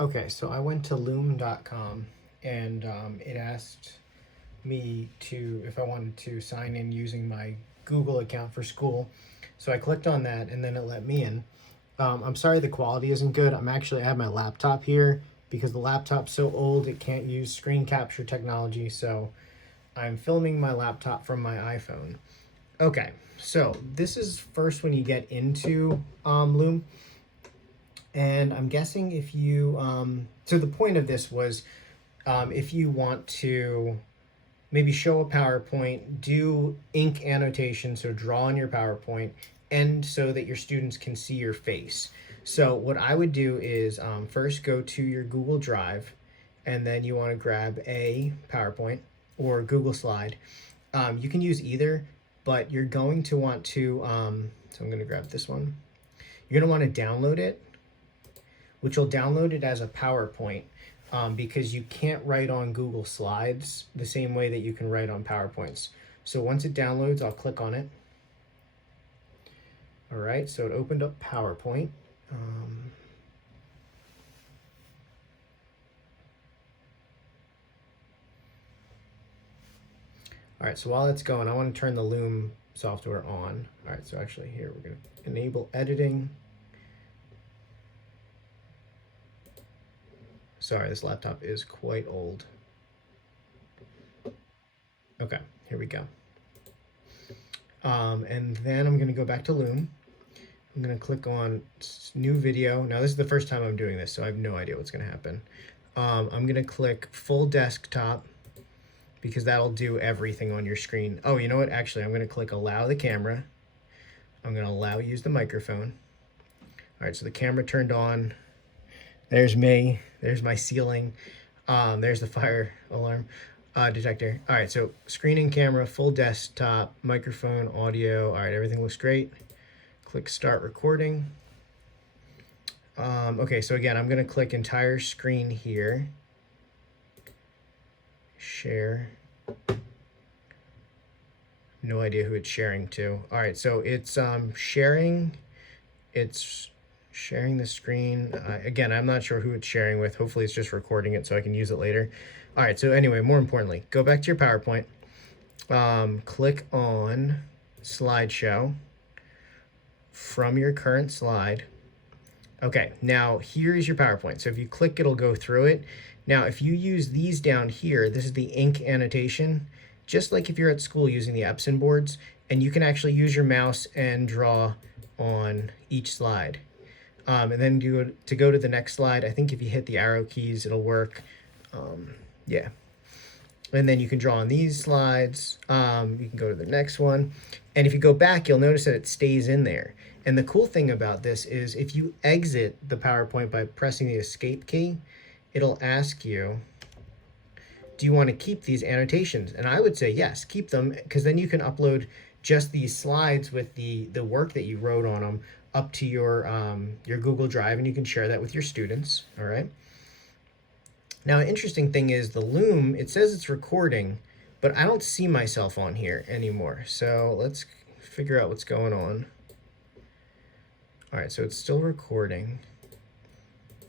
Okay, so I went to loom.com and it asked me to if I wanted to sign in using my Google account for school. So I clicked on that and then it let me in. I'm sorry the quality isn't good. I have my laptop here because the laptop's so old it can't use screen capture technology. So I'm filming my laptop from my iPhone. Okay, so this is first when you get into Loom. And I'm guessing if you, so the point of this was if you want to maybe show a PowerPoint, do ink annotation, so draw on your PowerPoint, and so that your students can see your face. So what I would do is first go to your Google Drive, and then you want to grab a PowerPoint or Google Slide. You can use either, but you're going to want to, so I'm going to grab this one. You're going to want to download it, which will download it as a PowerPoint because you can't write on Google Slides the same way that you can write on PowerPoints. So once it downloads, I'll click on it. All right, so it opened up PowerPoint. All right, so while it's going, I want to turn the Loom software on. All right, so actually here we're going to enable editing. Sorry, this laptop is quite old. Okay, here we go. And then I'm going to go back to Loom. I'm going to click on new video. Now this is the first time I'm doing this, so I have no idea what's going to happen. I'm going to click full desktop because that'll do everything on your screen. Oh, you know what? Actually, I'm going to click allow the camera. I'm going to allow use the microphone. All right, so the camera turned on. There's me. There's my ceiling. There's the fire alarm detector. All right, so screen and camera, full desktop, microphone, audio. All right, everything looks great. Click start recording. Okay, so again, I'm going to click entire screen here. Share. No idea who it's sharing to. All right, so it's sharing. It's sharing the screen. Again, I'm not sure who it's sharing with. Hopefully it's just recording it so I can use it later. All right, so anyway, more importantly, go back to your PowerPoint. Click on slideshow from your current slide. Okay, now here is your PowerPoint. So if you click, it'll go through it. Now, if you use these down here, this is the ink annotation, just like if you're at school using the Epson boards, and you can actually use your mouse and draw on each slide. And then to go to the next slide, I think if you hit the arrow keys, it'll work. Yeah. And then you can draw on these slides. You can go to the next one. And if you go back, you'll notice that it stays in there. And the cool thing about this is if you exit the PowerPoint by pressing the escape key, it'll ask you, do you want to keep these annotations? And I would say yes, keep them, because then you can upload just these slides with the work that you wrote on them up to your Google Drive, and you can share that with your students, all right? Now, an interesting thing is the Loom, it says it's recording, but I don't see myself on here anymore. So let's figure out what's going on. All right, so it's still recording.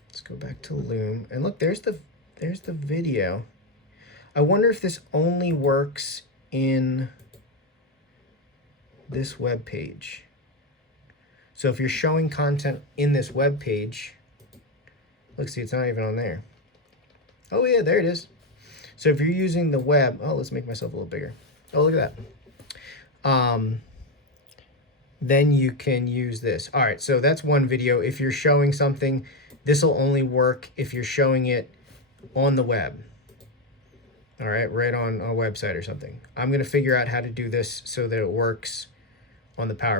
Let's go back to Loom, and look, there's the video. I wonder if this only works in this web page. So if you're showing content in this web page, look, see, it's not even on there. Oh yeah, there it is. So if you're using the web, oh, let's make myself a little bigger. Oh, look at that. Then you can use this. All right, so that's one video. If you're showing something, this will only work if you're showing it on the web. All right, right on a website or something. I'm gonna figure out how to do this so that it works on the PowerPoint.